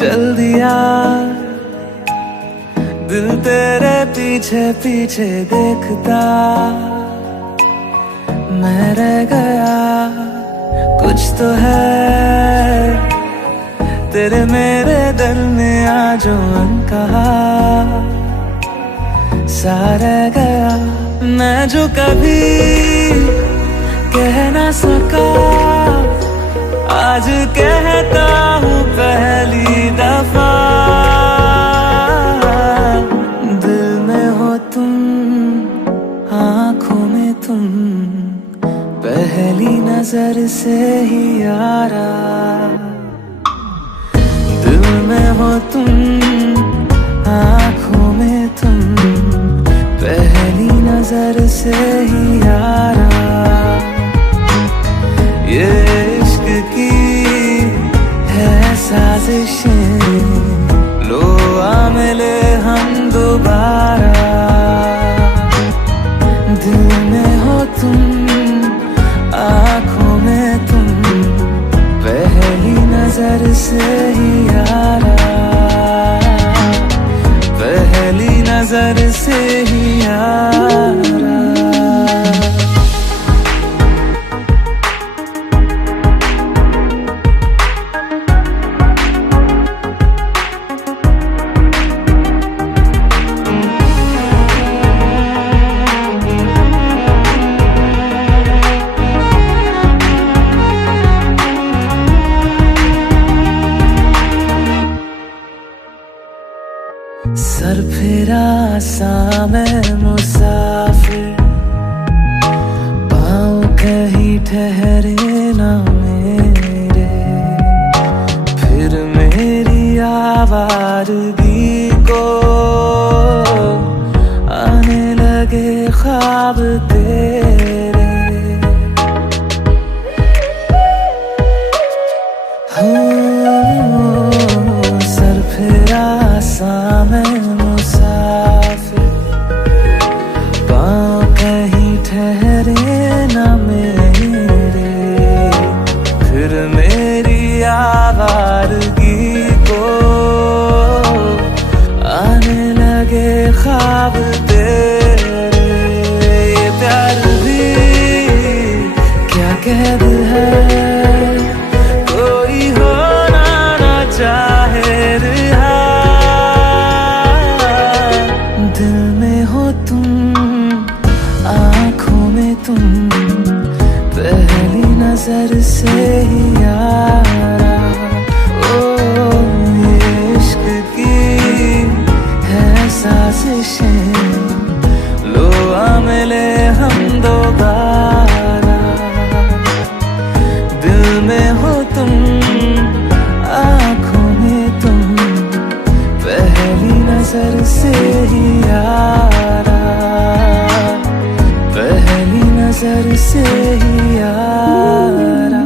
चल दिया दिल तेरे पीछे पीछे देखता, मैं रह गया कुछ तो है तेरे मेरे दरमिया जो अनकहा सा रह गया। मैं जो कभी कह ना सका आज कहता हूँ पहली दफा, दिल में हो तुम आँखों में तुम पहली नजर से ही यारा, दिल में हो तुम आँखों में तुम पहली नजर से ही यारा। ये इश्क की है साजिशें, लो आ मिले हम दोबारा, दिल में हो तुम आँखों में तुम पहली नजर से ही यारा, पहली नजर से ही यारा। सर फिरा सा मैं मुसाफिर, पाँव कहीं ठहरे ना मेरे, फिर मेरी आवारगी को आने लगे ख्वाब तेरे। सर फिरा सा मैं मुसाफिर, पाँव कहीं ठहरे ना मेरे, फिर मेरी आवारगी को आने लगे ख्वाब तेरे। ये प्यार भी क्या कैद है, कोई होना ना चाहे रिहा, दिल में हो तुम आँखों में तुम पहली नजर से ही यारा। ओ ये इश्क की है साजिशें, लो आ मिले हम दोबारा, दिल में हो तुम आँखों में तुम पहली नजर से ही यारा, पहली नजर से ही यारा।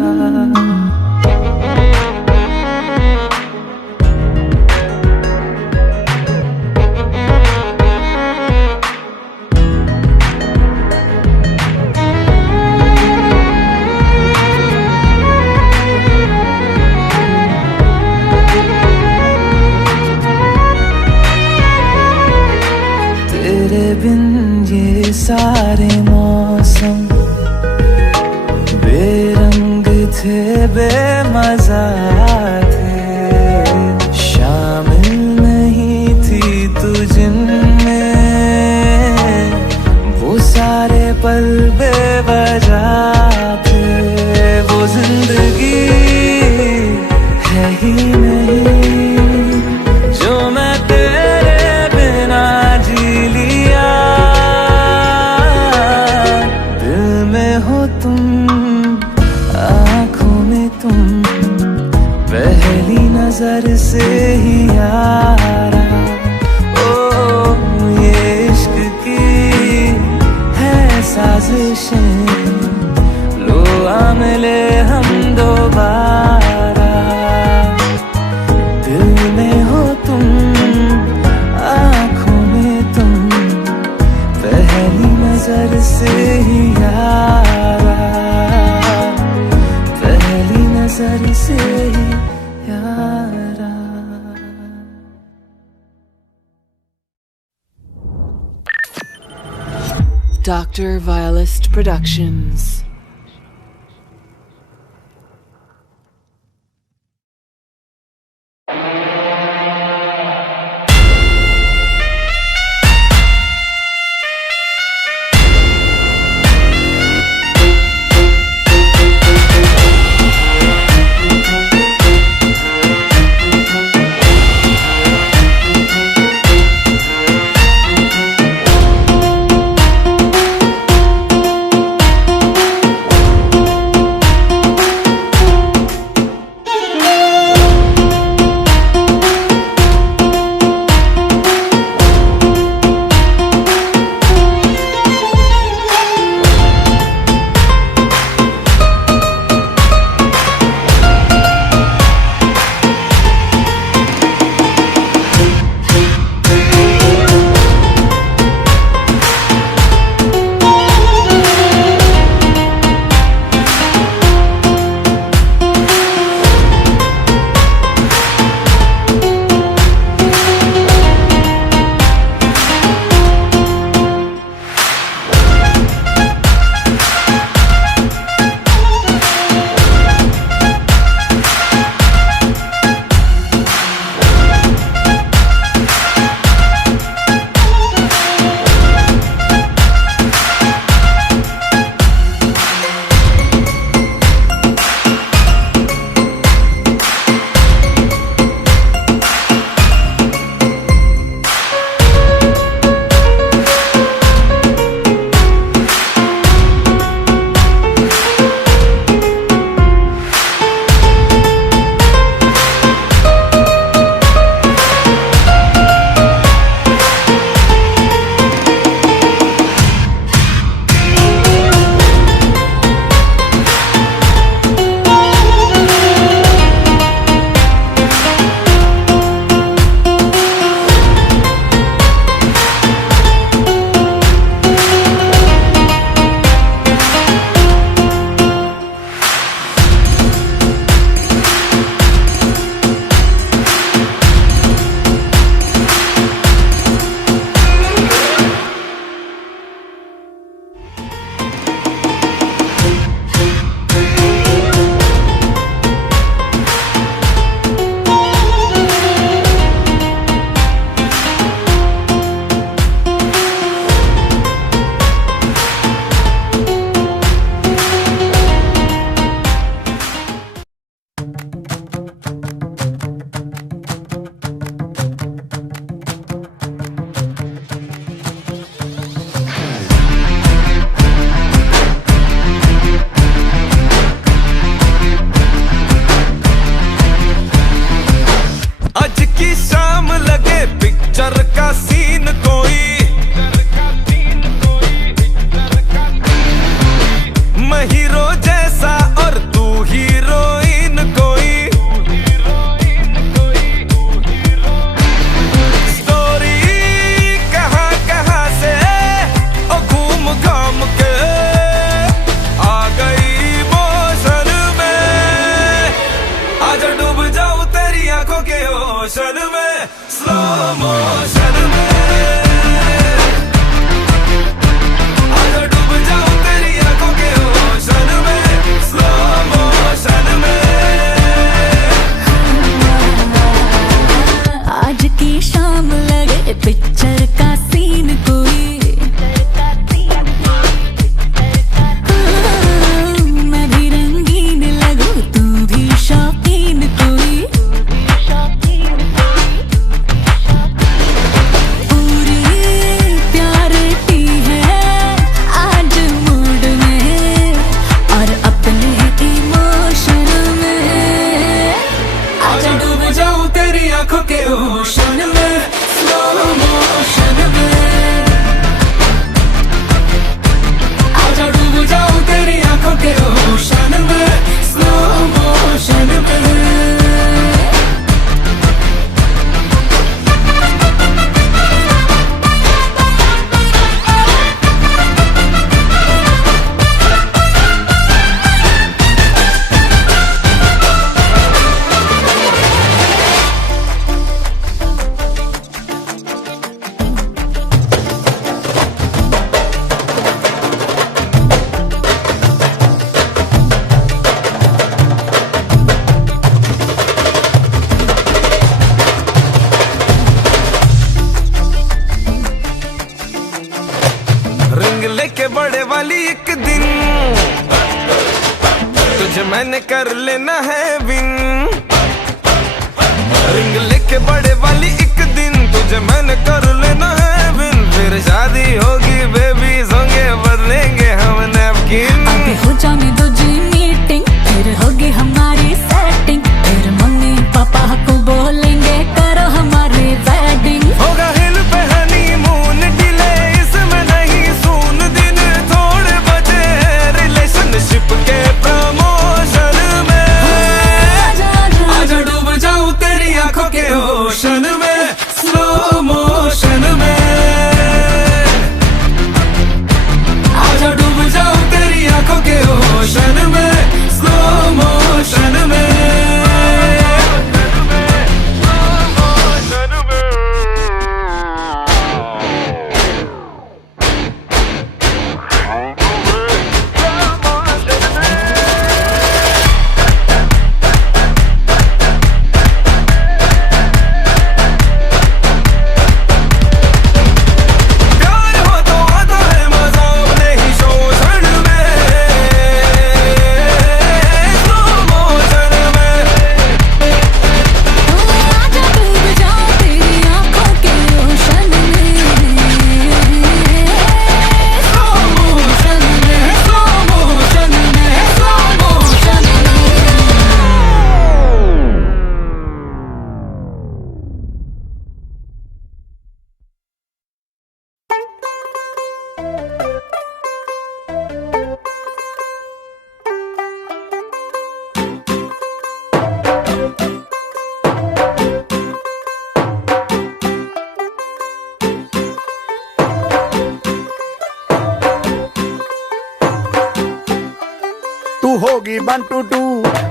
तेरे बिन ये सारे मौसम बेरंग थे बेमजा थे, शामिल नहीं थी तू जिनमें, वो सारे पल बेवजह थे, वो जिंदगी है ही नहीं जो मैं तेरे बिना जी लिया, दिल में हो तुम आँखों में तुम पहली नजर से ही यारा। ओ ये इश्क की है साजिशें, लो आ मिले हम दोबारा, दिल में हो तुम आँखों में तुम पहली नजर से ही यारा, पहली नजर से ही यारा। Dr. Violist Productions. मैंने कर लेना है विन। रिंग लेके बड़े वाली एक दिन तुझे मैंने कर लेना है विन। फिर शादी होगी बेबी होंगे बदलेंगे हम नैपकिन। अभी हो जाने दो जी मीटिंग फिर होगी हमारी सेटिंग। फिर मम्मी पापा को बोलेंगे करो हमारी वेडिंग। होगा हिल पे हनीमून डिले इसमें नहीं सून। दिन थोड़े बचे रिलेशनशिप के प्रमोशन में। आजा डूब जाऊं तेरी आंखों के ओशन में स्लो मोशन में। आजा डूब जाऊं तेरी आंखों के ओशन में स्लो मोशन में। तू होगी 1 2 2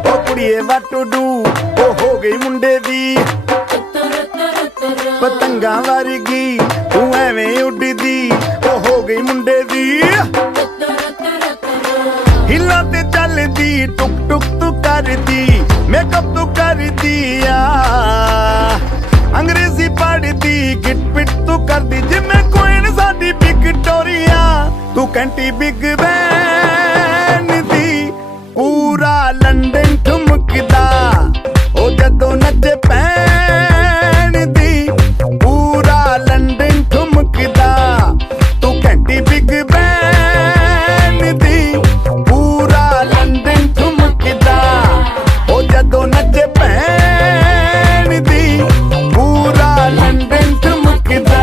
ओ कुड़िए what to do। ओ हो गई मुंडे दी पतंगा वर्गी तू एवें उड़दी। ओ हो गई मुंडे दी हिला ते चलदी टुक टुक तू करदी मेकअप तू करदी आ। अंग्रेजी पढ़दी गिट पिट तू करदी जिमें क्वीन साडी विक्टोरिया। तू कैंटी बिग बैन दी पूरा लंदन ठुमकदा। ओ जदों नचे पैन दी पूरा लंदन ठुमकदा। तू कैंटी बिग बैन दी पूरा लंदन ठुमकदा। ओ जदों नचे पैन दी पूरा लंदन ठुमकदा।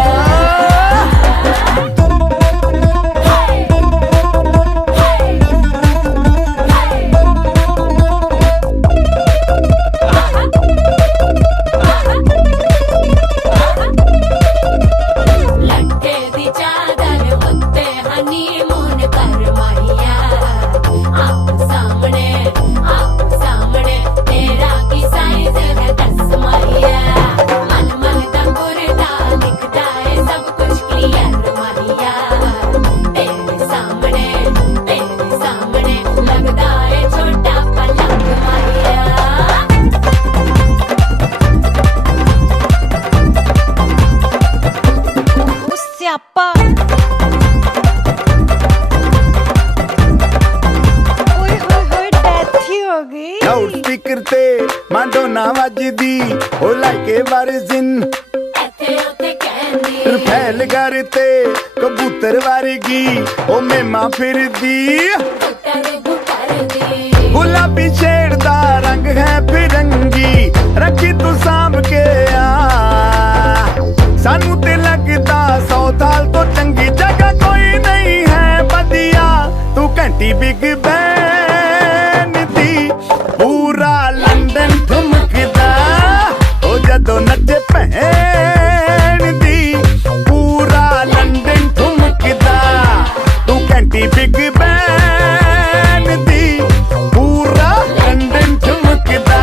लाउड स्पीकर ते माडोना वजदी ओ लाइके वर्जिन। फैल करते कबूतर वर्गी ओ मेमा फिरदी। गुलाबी शेड दा रंग है फिरंगी रखी तू सांभ के आ। सानू ते लगदा 100 साल तो चंगी जगह कोई नहीं है बदिया। तू घंटी बिग बैन दी पूरा लंदन ठुमकदा। ओ जदों नचे भैन दी पूरा लंदन ठुमकदा। तू घंटी बिग बैन दी पूरा लंदन ठुमकदा।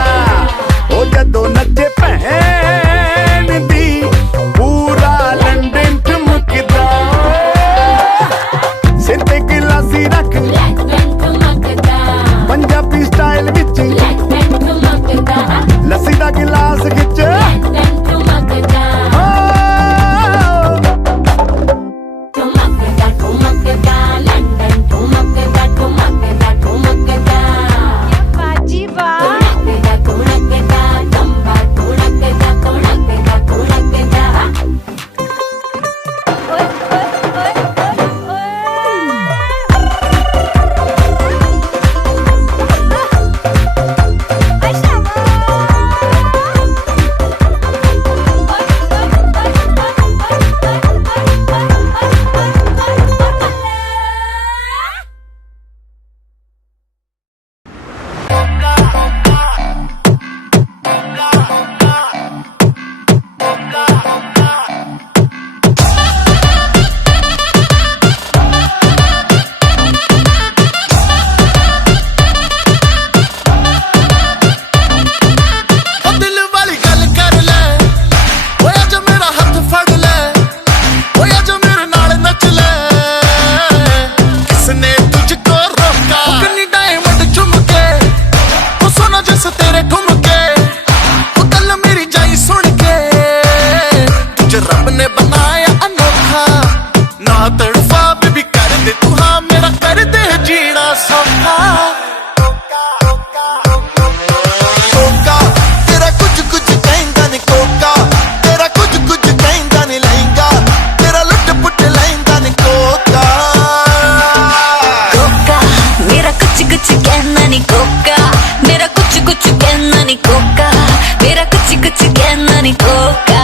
मेरा कुछ कुछ कहना नहीं कोका।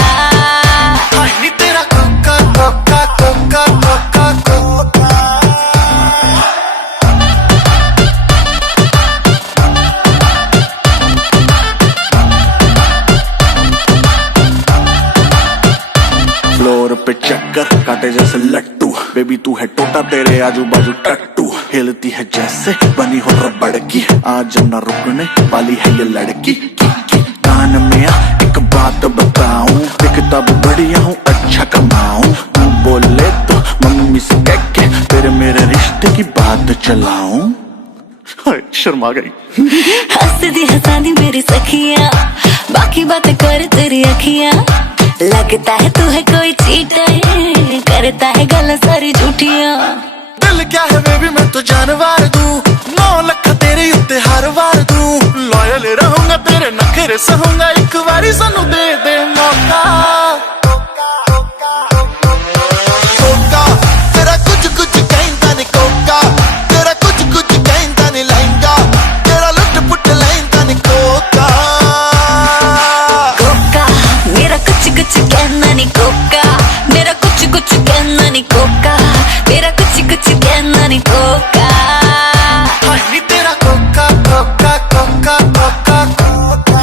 हाय नी तेरा कोका कोका कोका कोका कोका। फ्लोर पे चक्कर काटे जैसे लट्टू, बेबी तू है टोटा तेरे आजू बाजू टट्टू। हिलती है जैसे बनी हो रबड़ की, आज न रुकने वाली है ये लड़की। कान में आ एक बात बताऊं, दिखता भी बढ़िया हूँ अच्छा कमाऊं। तू बोले तो मम्मी से कह के तेरे मेरे रिश्ते की बात चलाऊं। शर्मा गई। हंसदी हंसादी मेरी सखियां, बाकी बातें कर तेरी अखियां। लगता है तू है कोई चीटर, करता है गला सारी झूठियां। दिल क्या है बेबी मैं तो जानवर दूं, 9 लाख तेरे उत्ते हर वार दूं। लॉयल रहूंगा तेरे नखरे सहूंगा, एक बारी सानू दे दे मौका। कोका तेरा कुछ कुछ कहता नहीं कोका, तेरा कुछ कुछ कहता नहीं लहंगा, तेरा लुट पुट लहंगा नहीं कोका। कोका मेरा कुछ कुछ कहना नहीं कोका, मेरा कुछ कुछ कहना नहीं कोका, मेरा कुछ कुछ कहना नहीं कोका। हाय नी तेरा कोका कोका कोका कोका कोका।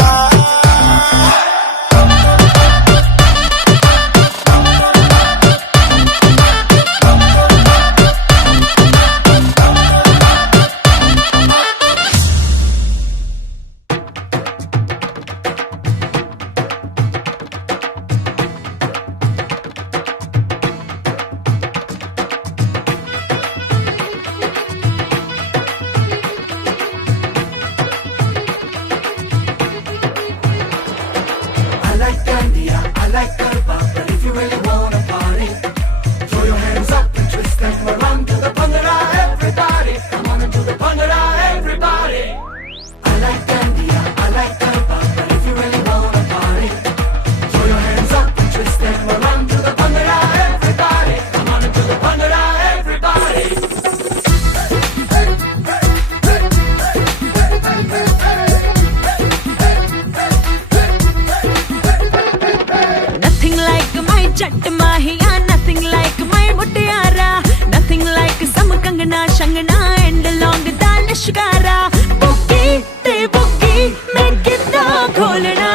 जट माहिया nothing like my मुटियारा, nothing like some कंगना शंगना एंड लॉन्ग दा लिशकारा। बुकी ते बुकी मैं कितना खोलना,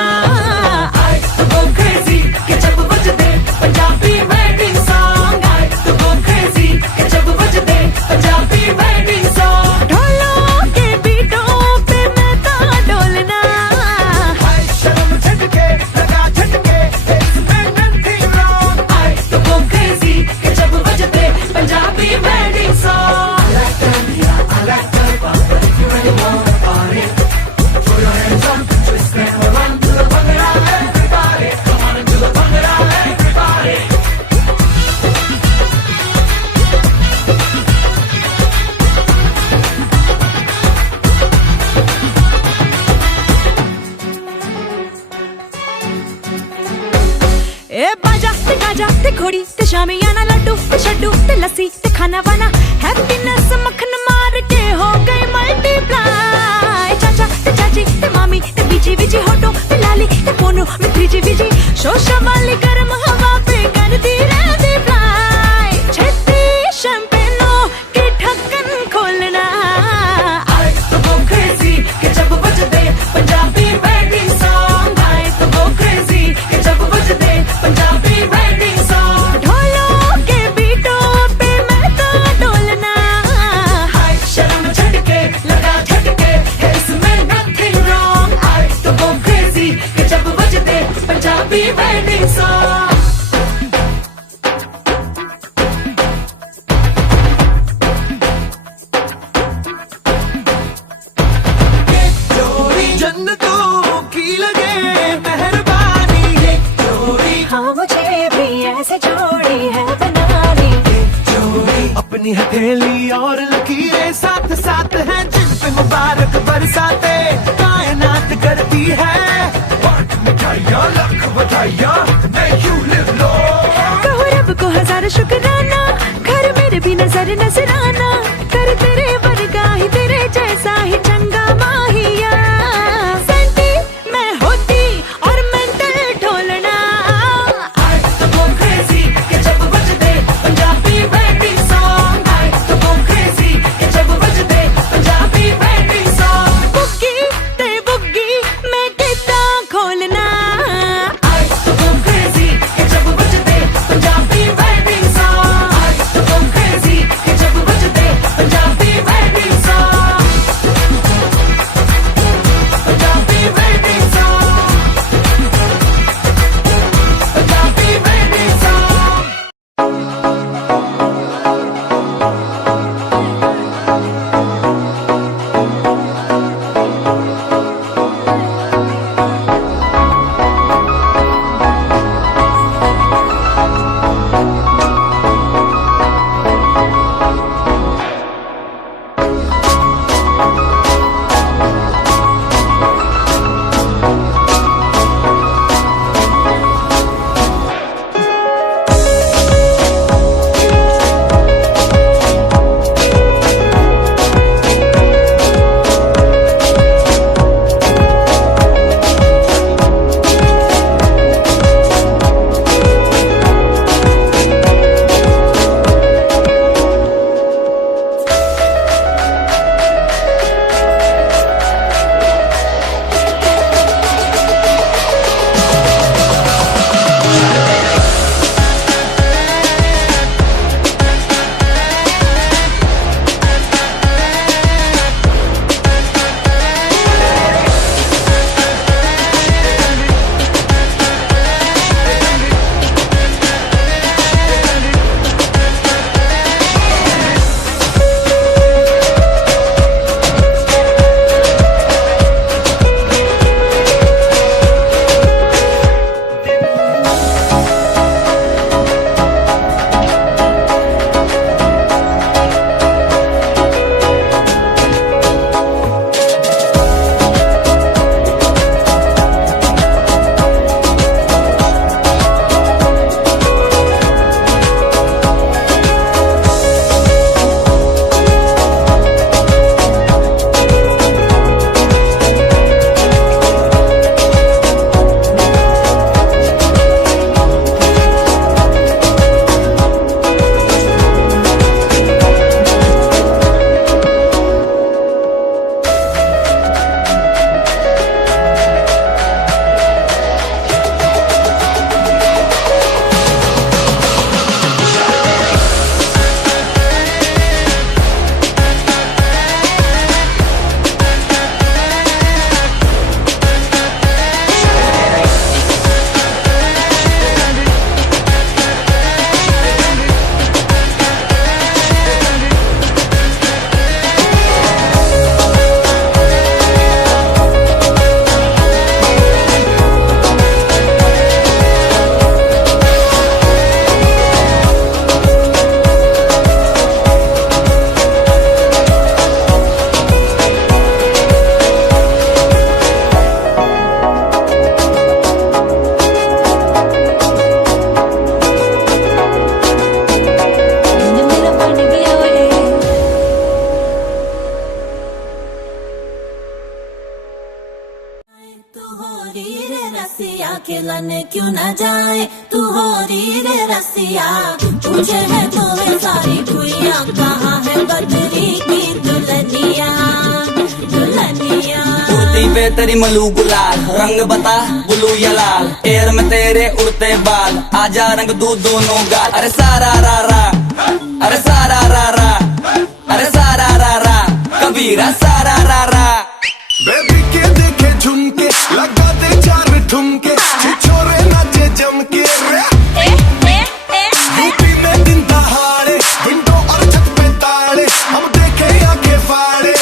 I to go crazy कि जब बजदे Punjabi wedding song. I to go crazy कि जब बजदे पंजाबी वेडिंग सॉन्ग। ढोलों के बीटों पे मैं तो डोलना, हाय शर्म झटके लगा झटके इसमें nothing wrong। I to go crazy कि जब बजदे Punjabi wedding song. I like them, yeah, I like them, but if you really wanna party, throw your hands up, twist them around to the bhangra, everybody, come on into the bhangra, everybody। ए बाजा ते Gaza ते घोड़ी ते शामियाना, लड्डू ते शड्डू ते लस्सी ते खाना वाना। हैप्पीनेस मक्खन मार के हो गई मल्टीप्लाई। चाचा ते चाची ते मामी ते बीजी बीजी होटो ते लाली ते पोनू मित्री जी बीजी। शोशा वाली गर्म हवा पे करती रहती फ्लाई। छेती शैंपेनों की ढक्कन खोलना, I to go crazy कि जब बजदे Punjabi wedding song. I to go crazy कि जब बजदे पंजाबी वेडिंग सॉन्ग। ढोलों के बीटों पे मैं तो डोलना, हाय शर्म झटके लगा झटके इसमें nothing wrong। I to go crazy कि जब बजदे पंजाबी वेडिंग सॉन्ग। जन्नतों की लगे मेहरबानी, ये जोड़ी हाँ मुझे भी ऐसे जोड़ी है बनानी। जोड़ी अपनी हथेली और लकीरें साथ साथ हैं, जिन पे मुबारक बरसाते कायनात करती है। बांट मिठाइयाँ लाख बधाइयाँ, may you live long। कहो रब को हजारों शुक्राना, घर मेरे भी नजर नजराना। कर तेरे वर्गा ही तेरे जैसा ही चंगा माहिया। सेंटी मैं होती और लन क्यों न जाए तू हो री रे रसिया पूछे है तुम्हें सारी दुनिया कहाँ है बदरी की दुल्हनिया दुल्हनिया कुर्ती पे तेरी मलू गुलाल रंग बता ब्लू या लाल एयर में तेरे उड़ते बाल आजा रंग दू दोनों गाल अरे सारा रा रा अरे सारा रा रा अरे सारा रा रा कबीरा सारा रा रा बेबी के देखे झुमके लगा दे चार ठुमके छोरे नाचे जम के यूपी में दिन दहाड़े विंडो और छत पे ताड़े हम देखे आगे फाड़े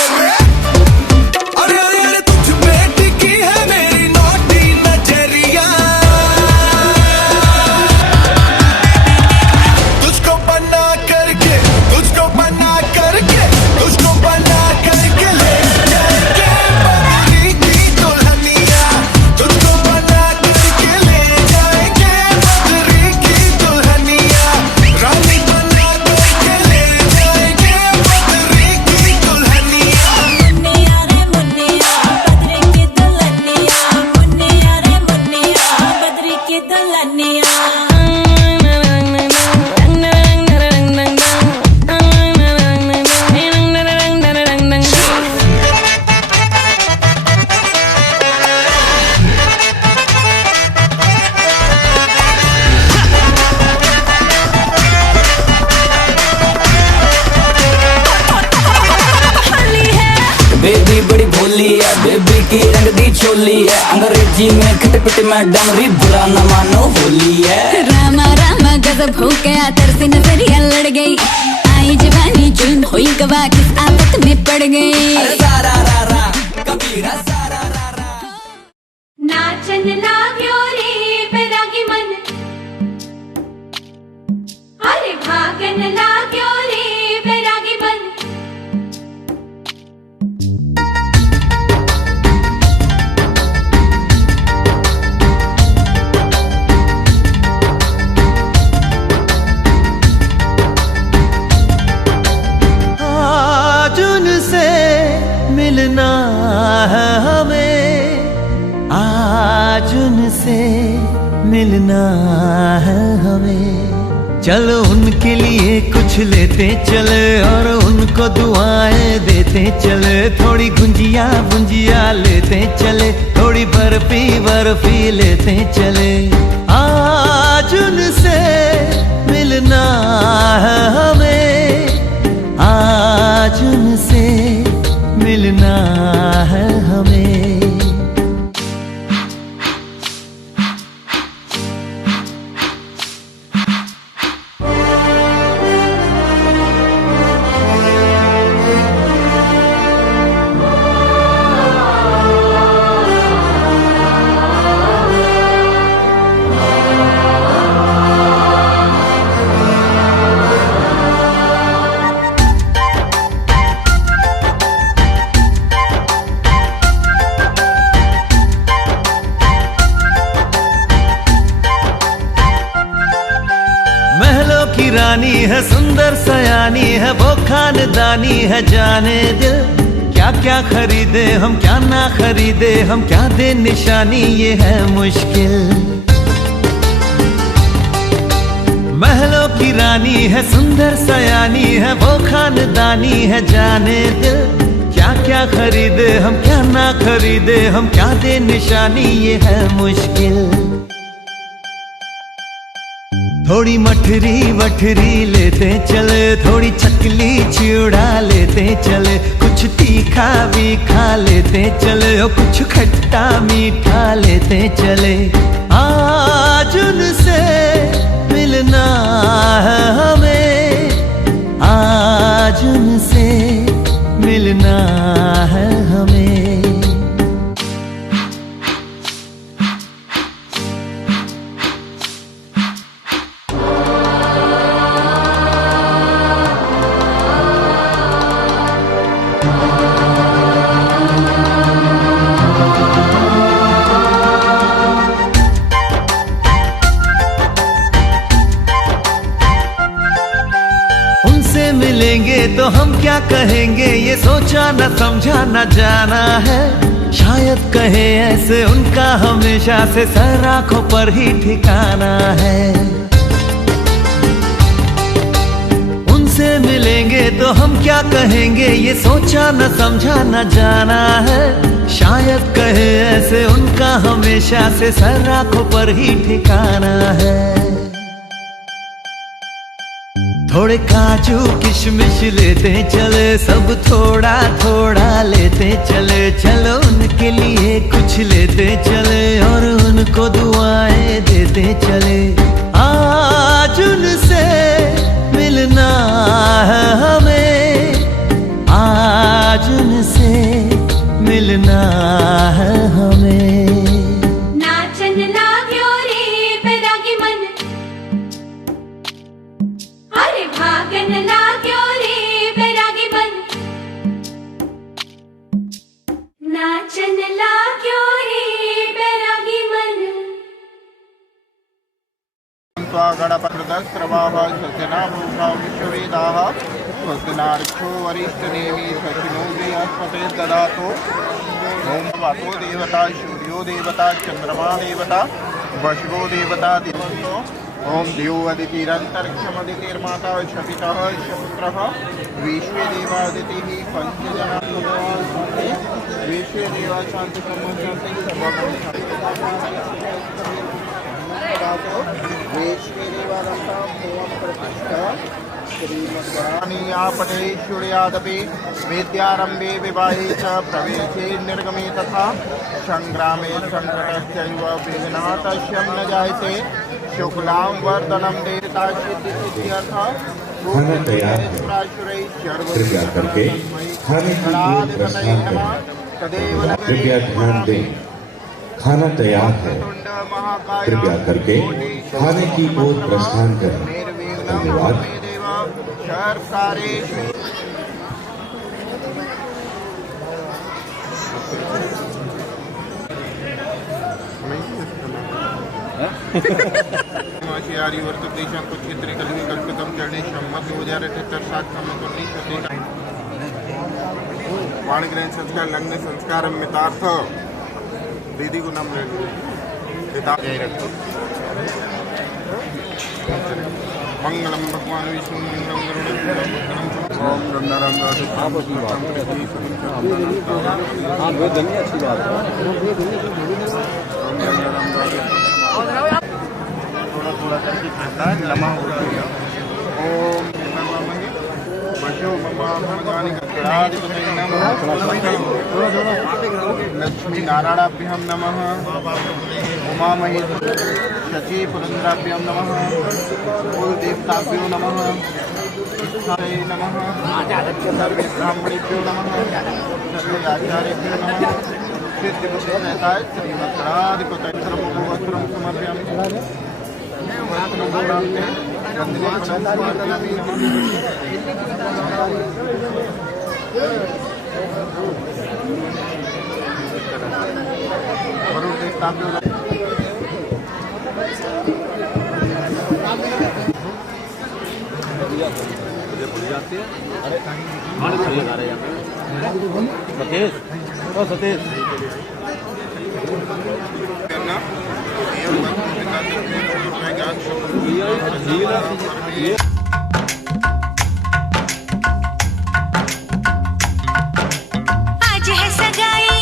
अरे अरे अरे तुझ पे टिकी है मेरी नोटी नजरिया तुझको बना करके तुझको बना करके तुझको बना करके ले जाएंगे बदरी की दुल्हनिया तुझको बना करके ले जाएंगे बदरी की दुल्हनिया रानी बना करके ले जाएंगे बदरी की दुल्हनिया मुन्निया रे मुन्निया बदरी की दुल्हनिया मुन्निया रे मुन्निया बदरी की दुल्हनिया बेबी बड़ी भोली है बेबी की रंग दी चोली है अंग्रेजी में खट पिट में डमरी बुरा न मानो होली है रामा रामा गजब हो गया तरसी नजरिया लड़ गई आई जवानी जुल्म हुई गवा किस आफत में पड़ गई अरे सारा रा रा कबीरा सारा रा रा नाचन लाग्यो रे बैरागी मन अरे भागन लाग्यो रे बैरागी मन आज उनसे मिलना है हमें आज उनसे मिलना है हमें चलो उनके लिए कुछ लेते चले और उनको दुआएं देते चले थोड़ी गुंजिया बुंजिया लेते चले थोड़ी बर्फी बर्फी लेते चले आज उनसे मिलना है हमें आज उनसे मिलना है हमें महलों की रानी है सुंदर सयानी है वो खानदानी है जाने दिल क्या क्या खरीदे हम क्या ना खरीदे हम क्या दे निशानी ये है मुश्किल महलों की रानी है सुंदर सयानी है वो खानदानी है जाने दिल क्या क्या खरीदे हम क्या ना खरीदे हम क्या दे निशानी ये है मुश्किल थोड़ी मठरी वठरी लेते चले थोड़ी चकली चिड़ा लेते चले कुछ तीखा भी खा लेते चले और कुछ खट्टा मीठा लेते चले आज उनसे मिलना है हमें आज उनसे मिलना है हमें मिलेंगे तो हम क्या कहेंगे ये सोचा न समझा न जाना है शायद कहे ऐसे उनका हमेशा से सर आंखों पर ही ठिकाना है। उनसे मिलेंगे तो हम क्या कहेंगे ये सोचा न समझा न जाना है। शायद कहे ऐसे उनका हमेशा से सर आंखों पर ही ठिकाना है। थोड़े काजू किशमिश लेते चले सब थोड़ा थोड़ा लेते चले। चलो उनके लिए कुछ लेते चले और उनको दुआएं देते चले। आज उनसे मिलना है हमें, आज उनसे मिलना है हमें। नाचन लाग्यो रे बैरागी मन, अरे भागन लाग्यो रे बैरागी मन, नाचन लाग्यो रे बैरागी मन। गणपतिस्रवाः स्वस्तिना भूषा विश्ववेदाः स्वस्तिनार्क्षो वरिष्ठनेमि स्वस्तिनो बृहस्पते ददातु। ओम वातो देवता सूर्यो देवता चंद्रमा देवता वशवो देवता दिवो। ओम द्योऽदितिरन्तरिक्षमदितिर्माता शपितः शपुत्रः विश्वे देवादितिः पंचजना विश्वे देवा शांति सम्मोचन्ति श्रीमद्गणानीयापटेश्वर्यादपि विद्यारम्भे विवाहे च प्रवेशे निर्गमे तथा संग्रामे संकटश्चैव विघ्नः तस्यं न जायते। शुक्लां वरदनं देवता सिद्धिसिद्ध्यर्थः कृपया करके खाने की ओर प्रस्थान करें। कृपया ध्यान दें, खाना तैयार है। कृपया करके खाने की ओर प्रस्थान करें। धन्यवाद। वर्तदेशां कुक्षेत्रे कल्पितं चरणे सम्मत 2078 वाणग्रहण संस्कार लग्न संस्कार मितार्थ दीदी को नाम मंगलम भगवान विष्णु मंगलम ओम गंगाराम थोड़ा थोड़ा करके खाता है लम्हा हो गया। ओम वशो ममाभर्गानि गणाधिपतये नमः। लक्ष्मी नारायणाभ्यां नमः। उमा महेश्वर शची पुरंदराभ्यां नमः। कुलदेवताभ्यो नमः। ईश्वराय नमः। सर्वे ब्राह्मणेभ्यो नमः। सर्वे आचार्येभ्यो नमः। सिद्धिबुद्धिसहिताय श्रीमद्गणाधिपतये सर्वभूवस्त्रं समर्पयामि। सतीश आज है सगाई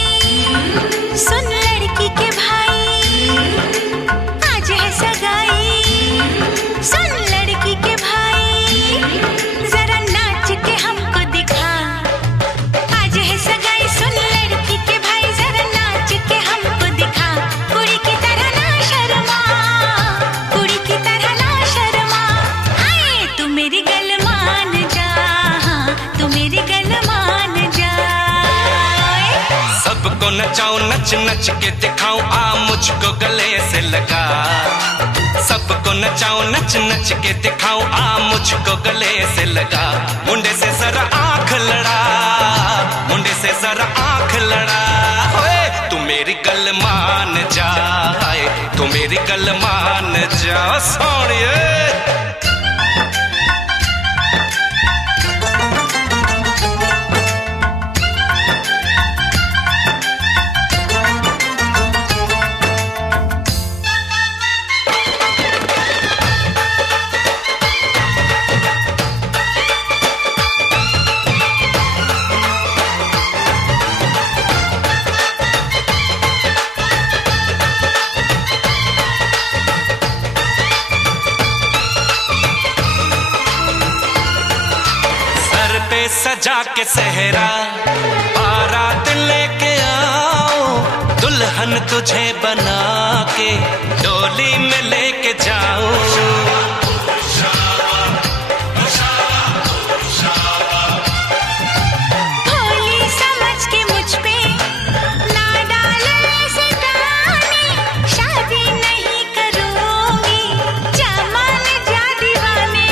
सुन लड़की के भाई, आज है सगाई सुन लड़की के भाई, जरा नाच के हमको दिखा। आज है सगाई सुन लड़की के भाई, जरा नाच के हमको दिखा। कुड़ी की तरह ना शर्मा, कुड़ी की तरह ना शर्मा। आए तू मेरी गल मान जा, तू मेरी गल मान जा। सबको नचाऊं नच नच के दिखाऊं आ मुझको गले से लगा। सबको नचाऊं नच नच के दिखाऊं आ मुझको गले से लगा। मुंडे से जरा आंख लड़ा, मुंडे से जरा आंख लड़ा। ओए तू मेरी गल मान जा, तू मेरी गल मान जा सोनिए। सजा के सहरा बारात लेके आओ, दुल्हन तुझे बना के डोली में लेके जाओ। भोली समझ के मुझ पे ना डालो ऐसे गाने, शादी नहीं करूंगी जा मान जा दीवाने।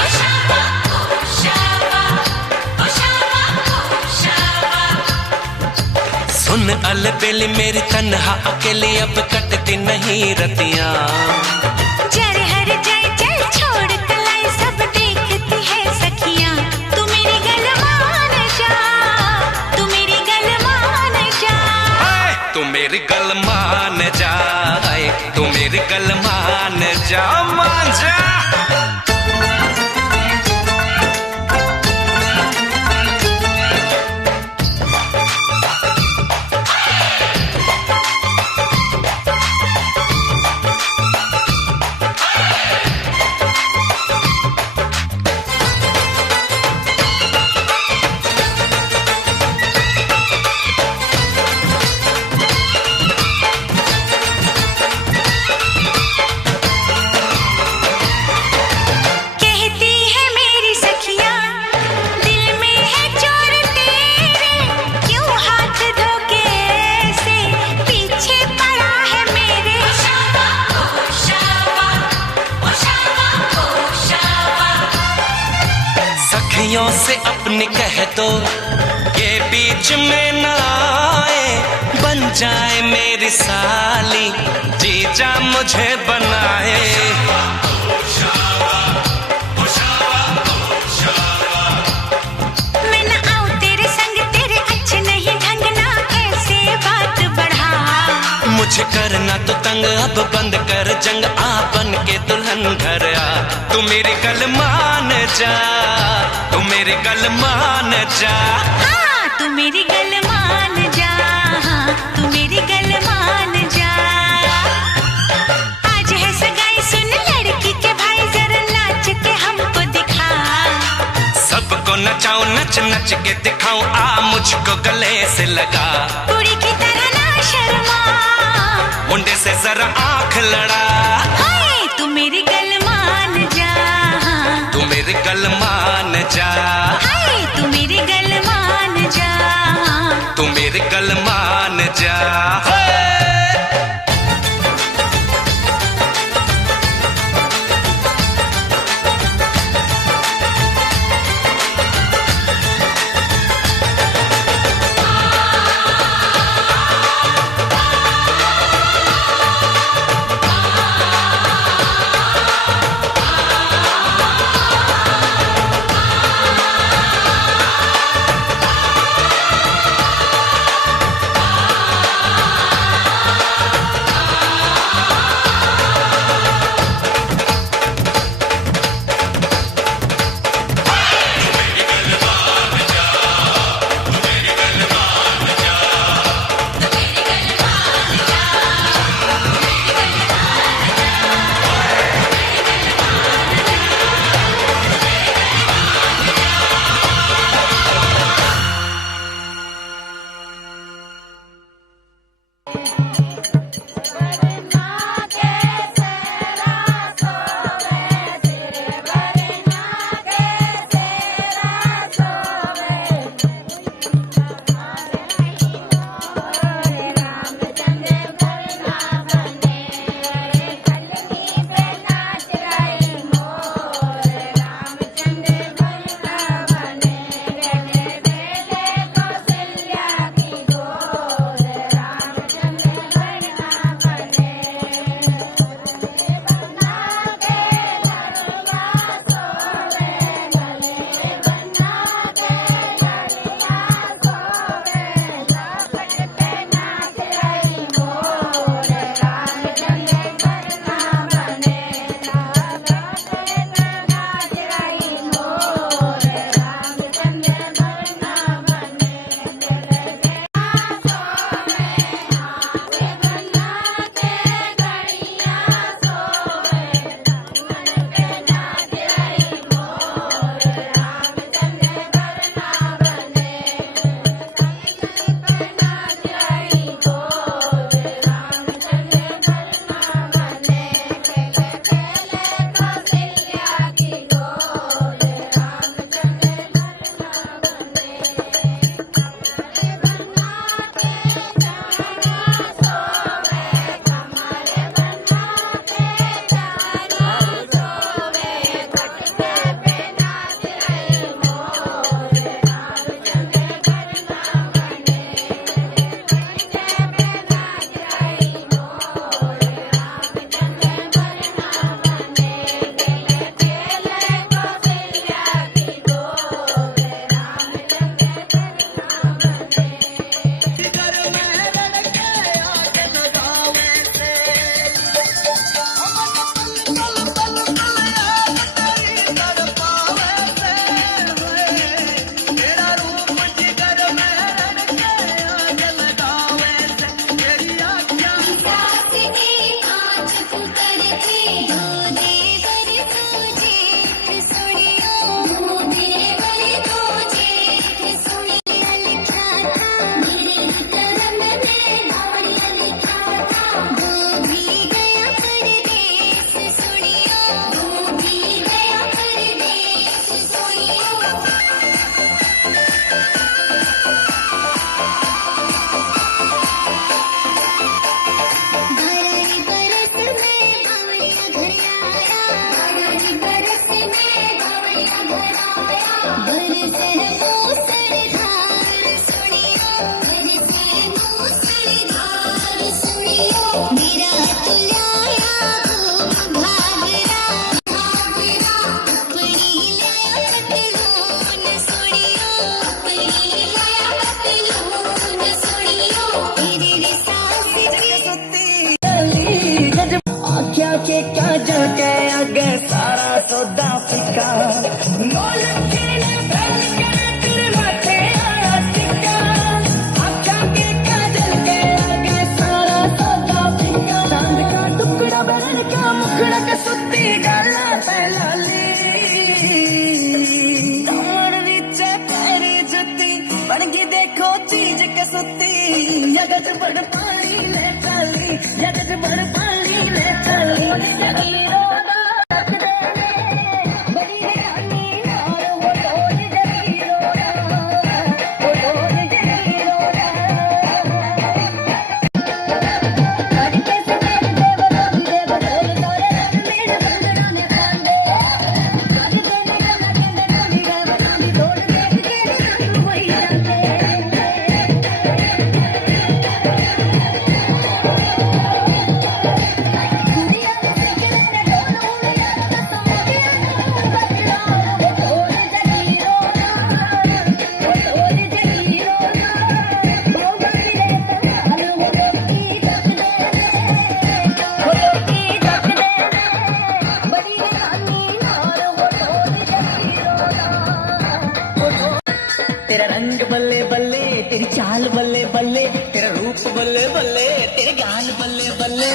सुन अलबेली मेरी तन्हा अकेली अब कटती नहीं रतियां। जर हर जाए चल छोड़ कलाई सब देखती है सखियां। तू मेरी गल मान जा, तू मेरी गल मान जा। तू मेरी गल मान जा, तू मेरी गल मान जा, मान जा। कहती है मेरी सखियां दिल में है चोर तेरे, क्यों हाथ धोके ऐसे पीछे पड़ा है मेरे। सखियों से अपनी कह दो ये बीच में ना आए, बन जाए मेरी साली जीजा मुझे बनाए। मैं ना आऊं तेरे संग, तेरे अच्छे नहीं ढंग ना ऐसे बात बढ़ा। मुझे करना तो तंग अब बंद कर जंग, आ बन के दुल्हन घर आ। तू मेरी गल मान जा, तू मेरी गल मान जा। हाँ तू मेरी गल मान जा, हाँ तू मेरी गल मान जा। आज है सगाई सुन लड़की के भाई, जरा नाच के हमको दिखा। सबको नचाऊं नच नच के दिखाऊं, आ मुझको गले से लगा। कुड़ी की तरह ना शर्मा, मुंडे से जरा आंख लड़ा। हाय तू मेरी गल मान जा, हाँ तू मेरी गल मान जा, हाय तू मेरी गल मान जा, हाँ तू मेरी गल मान जा। आख्या के काजल के आगे सारा सौदा फिका मोल के ने पहल के तेरे माथे आया टिका आख्या के काजल के आगे सारा सौदा फिका चांद का टुकड़ा बहन का मुखड़ा के सुत्ती गाला पहला ली कमर नीचे पैरी जुत्ती बन गई देखो चीज के सुत्ती जगत बड़ पानी ले चली जगत बड़ पानी ले चली तेरा रंग बल्ले बल्ले तेरी चाल बल्ले बल्ले तेरा रूप बल्ले बल्ले तेरे गाल बल्ले बल्ले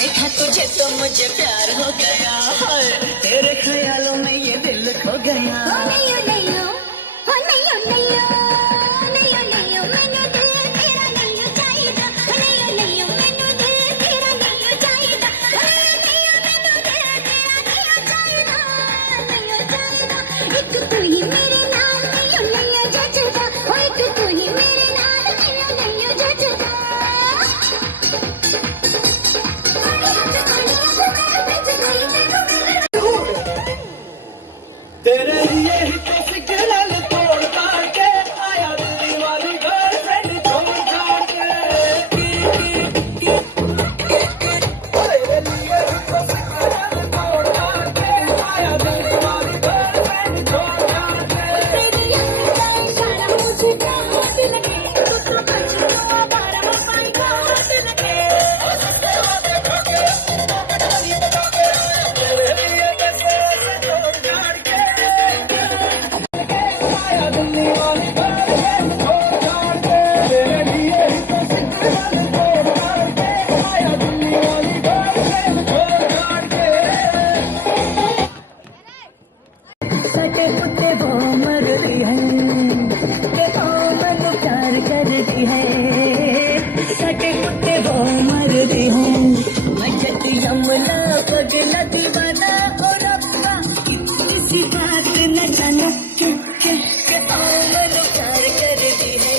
देखा तुझे तो मुझे प्यार हो गया हाय तेरे ख्यालों में ये दिल खो गया तेरे लिए ही तो सिग्नल तोड़ ताड़ के आया दिल्ली वाली गर्लफ्रेंड छोड़ छाड़ के तेरे लिए ही तो सिग्नल तोड़ ताड़ के आया दिल्ली वाली गर्लफ्रेंड छोड़ छाड़ के सटे कुत्ते वो मर रही है के वो मन प्यार कर रही है सटे कुत्ते वो मर रही है मचती यमुना पगला दीवाना और रब्बा इतनी सी बात न जाना के वो मन प्यार कर रही है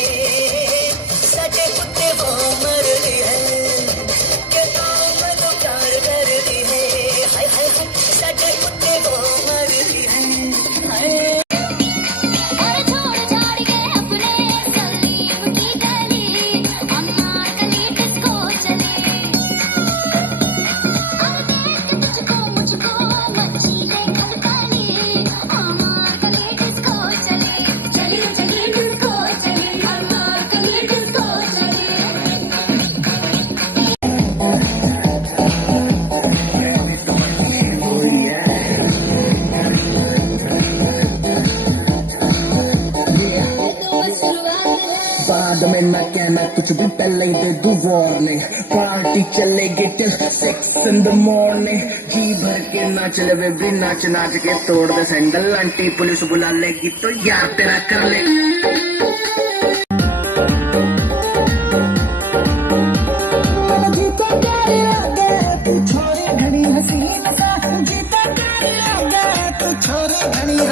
सटे कुत्ते वो मर रही है के वो मन प्यार कर रही है हाय हाय हाय सटे कुत्ते वो मर रही है कुछ भी पहले ही दे दूं वार्निंग पार्टी चलेगी टिल 6 in the morning जी भर के नाच ले बेबी नाच नाच के तोड़ दे सैंडल आंटी पुलिस बुला लेगी तो यार तेरा कर ले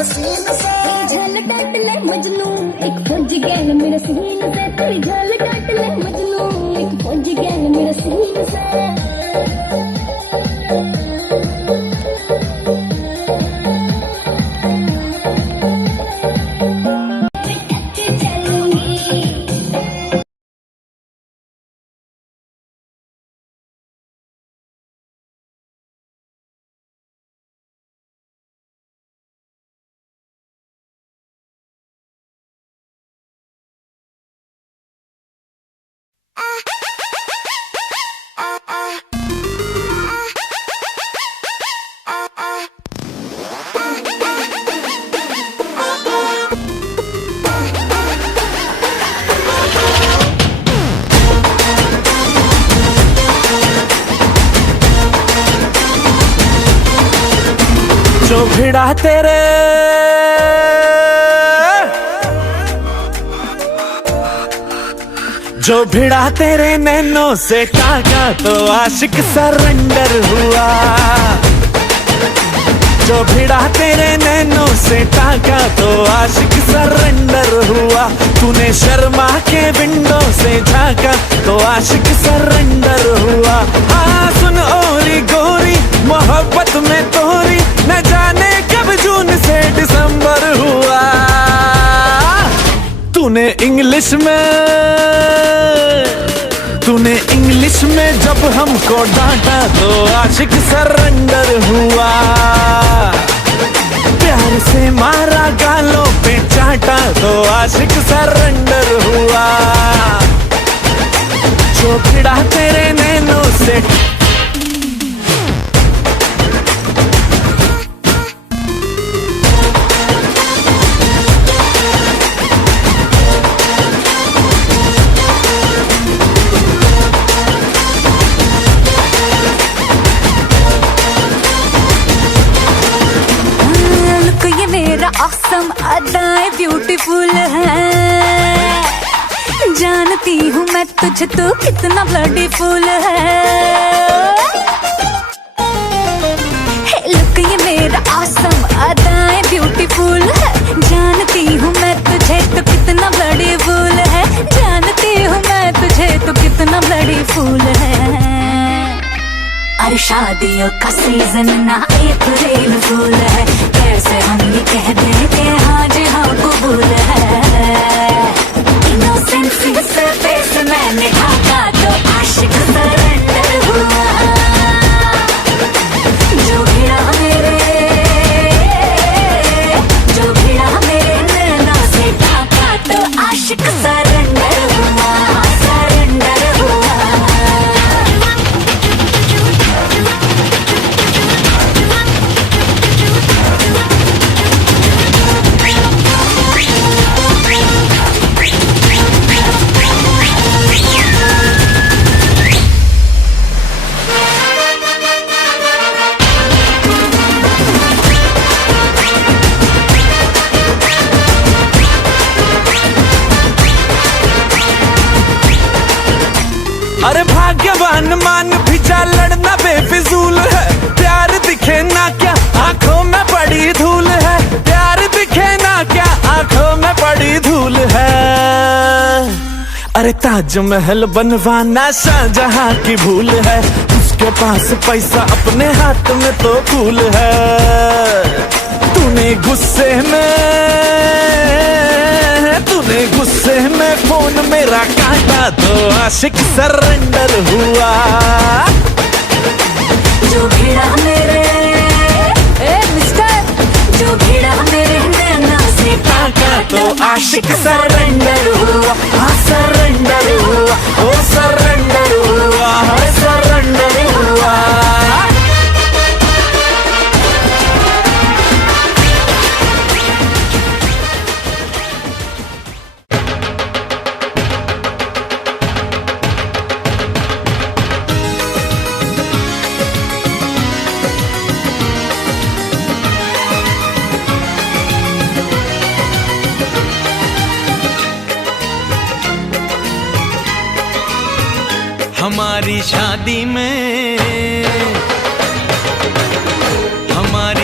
झल काट ले मजनू एक फौजी गैल मेरे सीन से तेरी झल काट ले मजनू एक फौजी गैल मेरे सीन से जो भिड़ा तेरे जो भिड़ा तेरे नैनों से काका तो आशिक सरेंडर हुआ जो भिड़ा तेरे नैनों से टाका तो आशिक सरेंडर हुआ तूने शर्मा के विंडो से झांका तो आशिक सरेंडर हुआ हाँ सुन ओरी गोरी मोहब्बत में तोरी न जाने कब जून से दिसंबर हुआ तूने इंग्लिश में जब हमको डांटा तो आशिक सरेंडर हुआ प्यार से मारा गालों पे चाटा तो आशिक सरेंडर हुआ जो भिड़ा तेरे नैनों से awesome अदाएं ब्यूटीफुल है जानती हूँ मैं तुझे तो कितना ब्लडीफुल है लुक ये मेरा awesome अदाएं ब्यूटीफुल है जानती हूँ मैं तुझे तो कितना ब्लडीफुल है जानती हूँ मैं तुझे तो कितना ब्लडीफुल है अरे शादियों का सीजन ना अप्रैल फूल है कैसे हम ये कह दें कि हाँ जी हाँ कबूल है इनोसेंसी से फेस मैंने ढाका तो आशिक सरेंडर हुआ जो भिड़ा मेरे नैनों से ढाका तो आशिक सरेंडर हुआ सरेंडर हुआ अरे भाग्यवान मान भी जा लड़ना बेफिजूल है प्यार दिखे ना क्या आंखों में पड़ी धूल है प्यार दिखे ना क्या आंखों में पड़ी धूल है अरे ताजमहल बनवाना शाहजहां की भूल है उसके पास पैसा अपने हाथ में तो फूल है तूने गुस्से में फोन मेरा काटा तो आशिक सरेंडर हुआ जो भिड़ा मेरे मिस्टर जो भिड़ा मेरे नैना से टाका तो आशिक सरेंडर हुआ हाँ सरेंडर हुआ ओ सरेंडर हुआ हाँ सरेंडर हुआ हमारी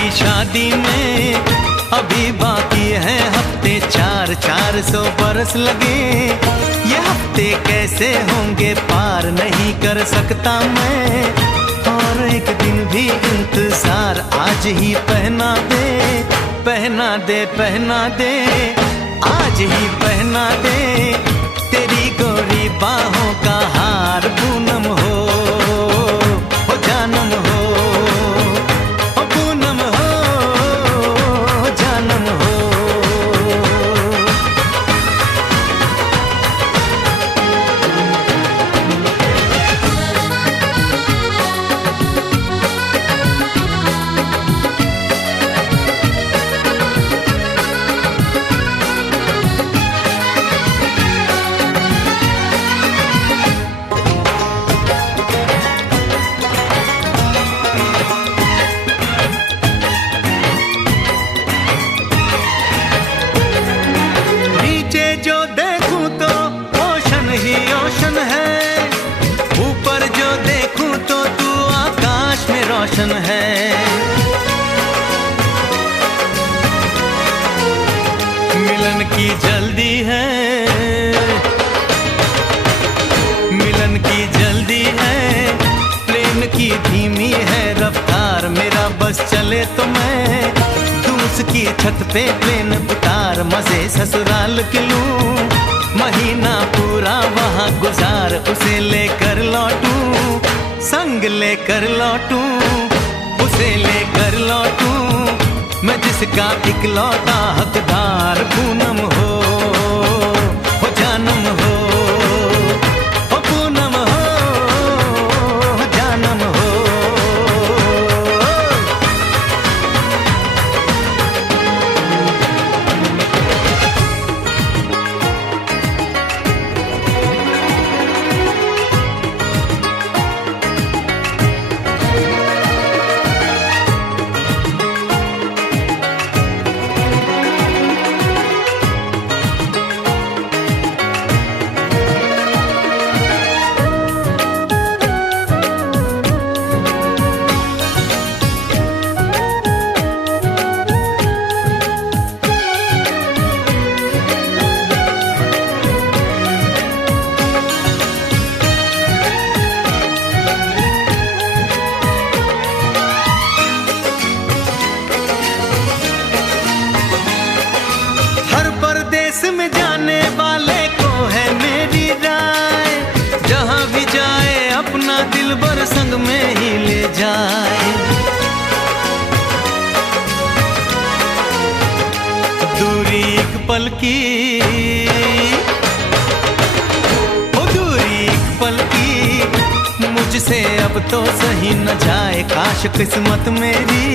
शादी में अभी बाकी है हफ्ते 400 बरस लगे। ये हफ्ते कैसे होंगे पार नहीं कर सकता मैं, और एक दिन भी इंतजार आज ही पहना दे, पहना दे, पहना दे, आज ही पहना दे तेरी गोरी बाहों का हार पूनम हो जानम हो, पूनम हो जानम हो। है मिलन की जल्दी है, मिलन की जल्दी है, प्रेम की धीमी है रफ्तार। मेरा बस चले तो मैं दूं उसकी छत पे प्लेन उतार, मजे ससुराल के लूं, महीना पूरा वहाँ गुजार, उसे लेकर लौटूं, संग लेकर लौटूं, उसे लेकर लौटूं, मैं जिसका इकलौता हकदार पूनम हो जानम हो, पूनम हो जानम हो। संग में ही ले जाए, दूरी एक पल की, ओ दूरी एक पल की, मुझसे अब तो सही न जाए। काश किस्मत मेरी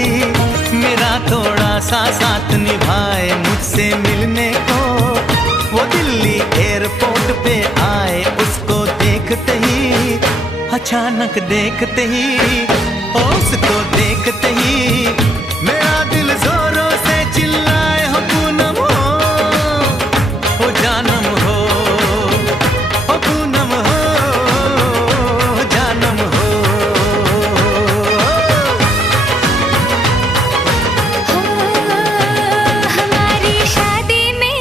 मेरा थोड़ा सा साथ निभाए, मुझसे मिलने को वो दिल्ली एयरपोर्ट पे आए, उसको देखते ही अचानक देखते ही, उसको देखते ही मेरा दिल जोरों से चिल्लाए, हो पूनम हो जानम हो, पूनम हो जानम हो। हमारी शादी में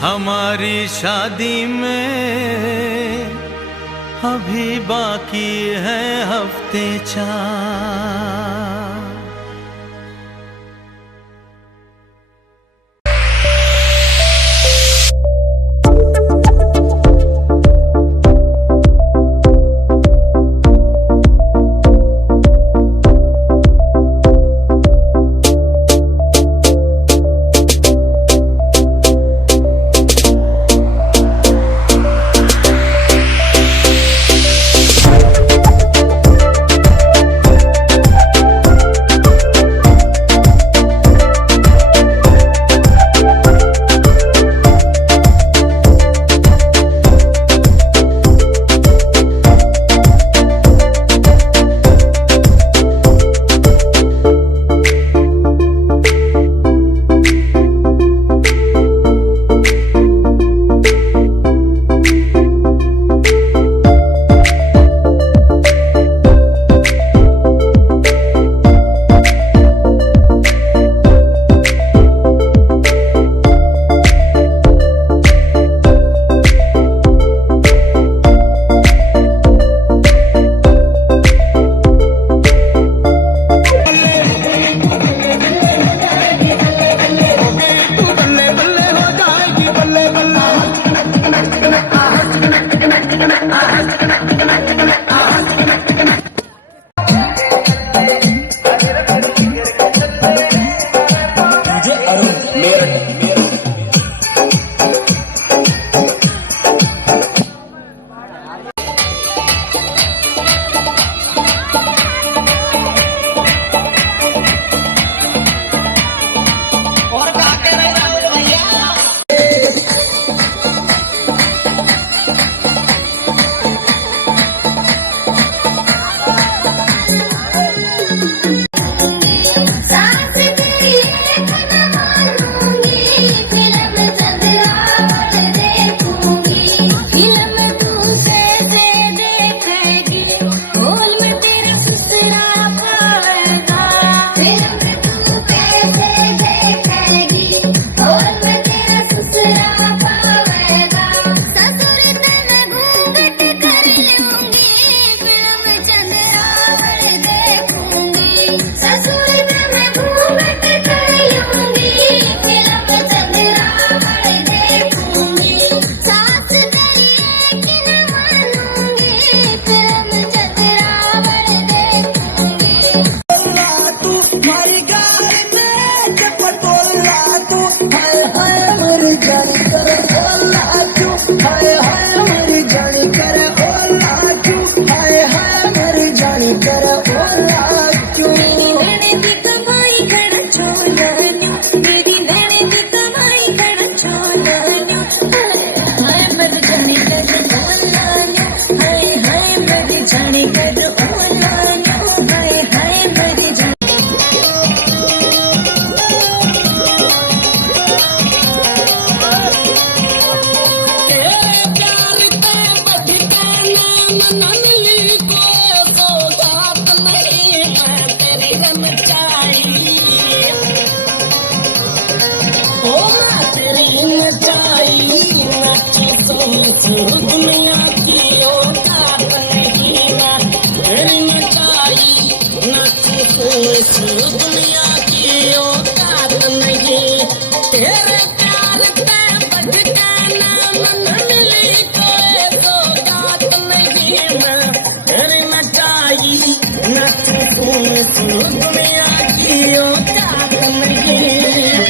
हमारी शादी में अभी बाकी है हफ्ते 4। पटोला तू हाय हाय मेरी जानी कर ओला तू हाय हाय मेरी जानी कर ओला तू हाय हाय मेरी जानी कर ओला तू नैने दी कमाई कर छोला न्यू मेरी नैने दी कमाई कर छोला न्यू हाय मेरी जानी कर ओला न्यू हाय हाय मेरी जानी कर ओला न्यू हाय हाय मेरी जानी दुनिया की औकात नहीं ना तेरी मचाई नाचू दुनिया की औकात नहीं तेरे प्यार पे भटकाना मन मिली कोई सौगात नहीं ना तेरी मचाई नाचू दुनिया की औकात नहीं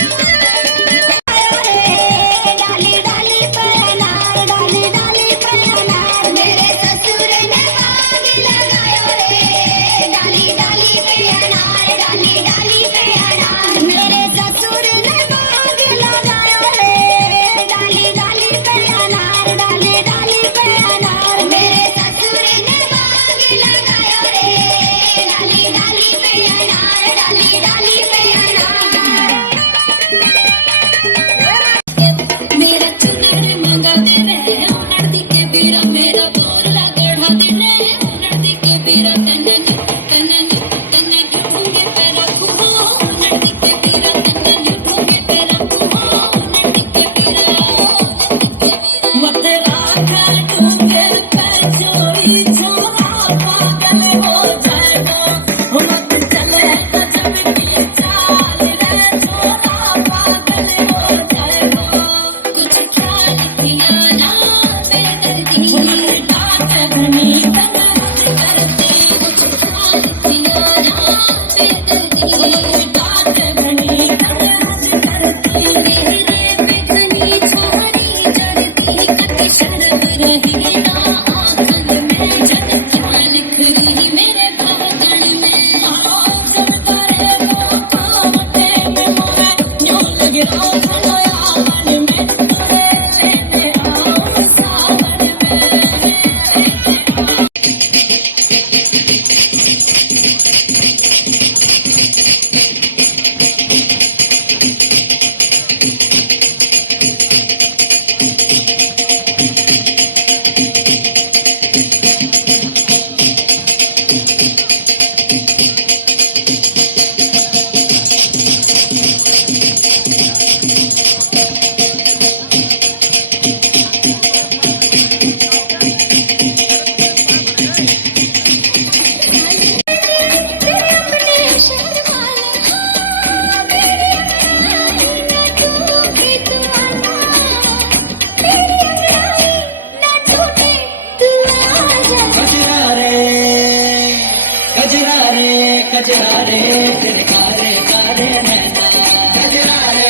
कजरा रे तेरे कारे कारे नैना कजरा रे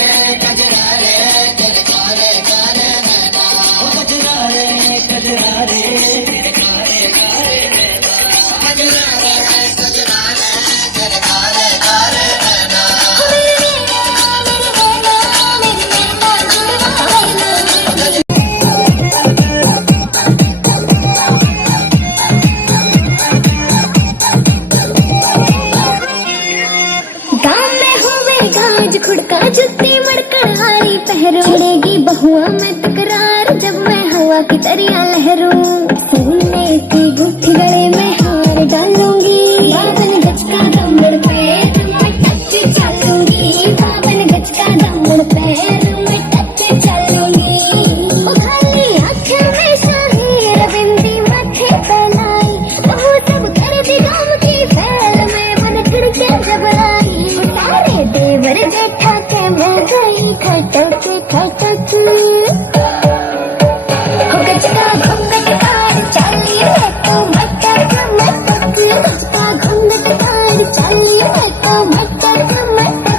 तेरे कारे कारे नैना ओ कजरा रे तेरे कारे कारे नैना कजरा रे तेरे कारे कारे नैना खुड़का जुत्ती मड़कर हारी पहरोड़ेगी बहुआ में तकरार जब मैं हवा की तरिया लहरूं सोने की गुत्थी गले में हार डालूंगी बावन गज का दमड़ पैर में टच चलूंगी बावन गज का दमड़ पैर में टच चलूंगी ओ खाली आंखें में शाही रविंदी माथे पहनाई वो सब कर दी गाँव की फैल में मन खिड़के जबराई सारे देवर बैठा के मैं गई खटक खटक हो गजका घूंघट कार चलिए तो मटक मटक गजका घूंघट कार चलिए तो मटक मटक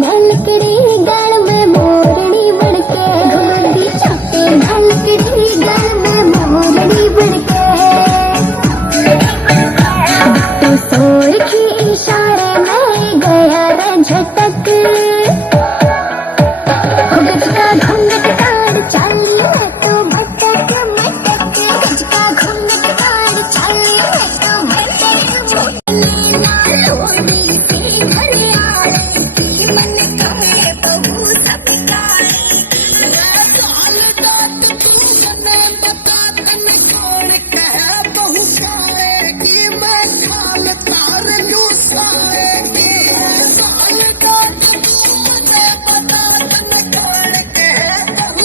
मैं लकड़ी गल में मोरनी बनके घूमती छापे मैं लकड़ी गल में मोरनी बनके तो सोर की इशारे में गया रे झटक गजका घूंघट काट चली मैं तो भटक मटक गजका घूंघट काट चली मैं तो भटक लोड़ी सी घरियाल की मन करे बहू सब काली साल दात तू मने बता तन छोड़ कह बहू पाएगी मैं ठाल तार लू साएगी साल दात तू मने बता तन छोड़ कह बहू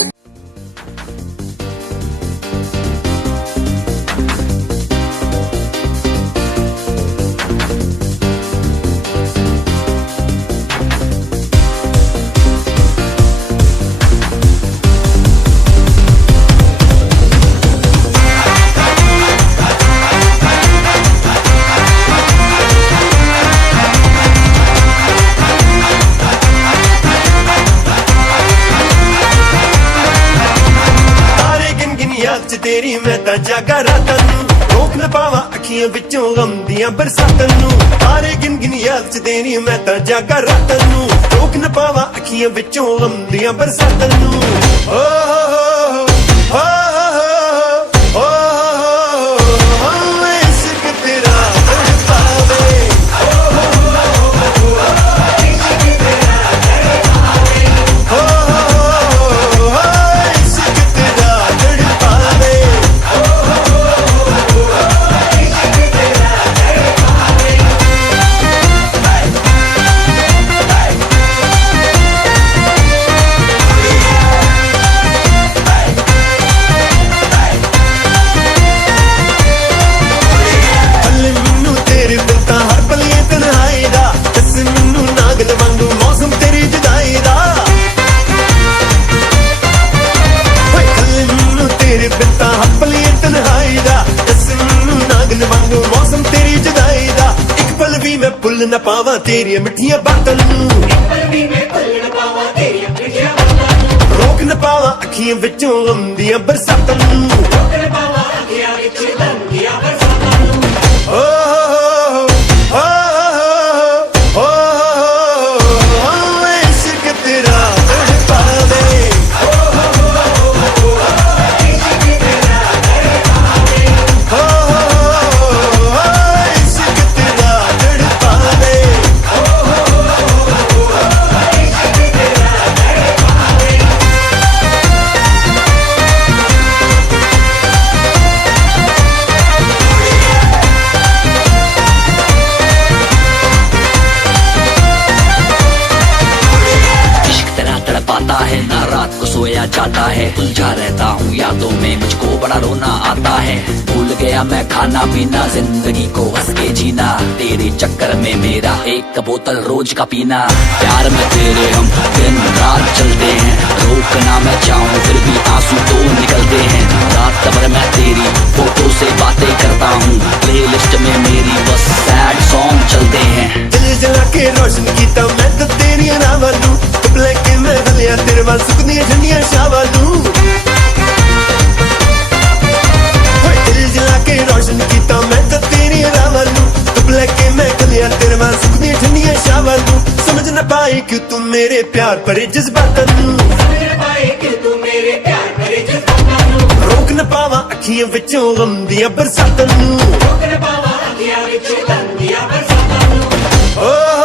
ਤਾਰੇ ਗਿਣ ਗਿਣ ਯਾਦ ਚ ਤੇਰੀ ਮੈਂ ਤਾਂ ਜਾਗਾ ਰਾਤਾਂ ਨੂੰ ਰੋਕ ਨਾ ਪਾਵਾਂ ਅੱਖੀਆਂ ਵਿੱਚੋਂ ਗਮ ਦੀਆਂ ਬਰਸਾਤਾਂ ਨੂੰ ਤਾਰੇ ਗਿਣ ਗਿਣ ਯਾਦ ਚ ਤੇਰੀ ਮੈਂ ਤਾਂ ਜਾਗਾ ਰਾਤਾਂ ਨੂੰ ਰੋਕ ਨਾ ਪਾਵਾਂ ਅੱਖੀਆਂ ਵਿੱਚੋਂ ਗਮ ਦੀਆਂ ਬਰਸਾਤਾਂ ਨੂੰ ਓ ਹੋ ਓ ਇਸ਼ਕ ਤੇਰਾ ਤੜਪਾਵੇ ਇਸ਼ਕ ਤੇਰਾ ਤੜਪਾਵੇ ਹੱਲੇ ਮੈਨੂੰ ਤੇਰੇ ਬਿਨ ਤਾਂ ਹਰ ਪਲ ਇਹ ਤਨਹਾਈ ਦਾ ਦੱਸ ਮੈਨੂੰ ਨਾਗਲ ਵਾਂਗੂ ਮੌਸਮ ਤੇਰੀ ਜੁਦਾਈ ਦਾ ਓਏ ਹੱਲੇ ਮੈਨੂੰ ਤੇਰੇ ਬਿਨ ਤਾਂ ਹਰ ਪਲ ਇਹ ਤਨਹਾਈ ਦਾ ਦੱਸ ਮੈਨੂੰ ਨਾਗਲ ਵਾਂਗੂ ਮੌਸਮ ਤੇਰੀ ਜੁਦਾਈ ਦਾ ਇੱਕ ਪਲ ਵੀ ਮੈਂ ਭੁੱਲ ਨਾ ਪਾਵਾਂ ਤੇਰੀਆਂ ਮਿੱਠੀਆਂ ਬਾਤਾਂ ਨੂੰ ਰੋਕ ਨਾ ਪਾਵਾਂ ਅੱਖੀਆਂ ਵਿੱਚੋਂ ਗਮ ਦੀਆਂ ਬਰਸਾਤਾਂ ਨੂੰ ਓ ਇਸ਼ਕ ਤੇਰਾ ਤੜਪਾਵੇ ਇਸ਼ਕ ਤੇਰਾ ਤੜਪਾਵੇ इश्क तेरा तड़पाता है ना रात को सोया जाता है उलझा रहता हूँ यादों में मुझको बड़ा रोना आता है भूल गया मैं खाना पीना जिंदगी को हंस के जीना तेरे चक्कर में मेरा एक बोतल रोज का पीना प्यार में तेरे हम दिन रात चलते हैं रोकना मैं चाहूँ फिर भी आंसू तो निकलते हैं रात भर मैं तेरी फोटो से बातें करता हूँ प्लेलिस्ट में मेरी बस सैड सॉन्ग चलते हैं दिल जला के रोशन कीता मैं तो तेरियां रावां नूं कपले के मैं हलिया तेरे वाल सुकदियां ठंडियां शावां नूं होए दिल जला के रोशन कीता मैं तो तेरियां रावां नूं कपले के मैं हलिया तेरे वाल सुकदियां ठंडियां शावां नूं समझ ना पाई कि तू मेरे प्यार भरे जज्बातां नूं रोक ना पावां ਅੱਖੀਆਂ ਵਿੱਚੋਂ ਗਮ ਦੀਆਂ ਬਰਸਾਤਾਂ ਨੂੰ ਓ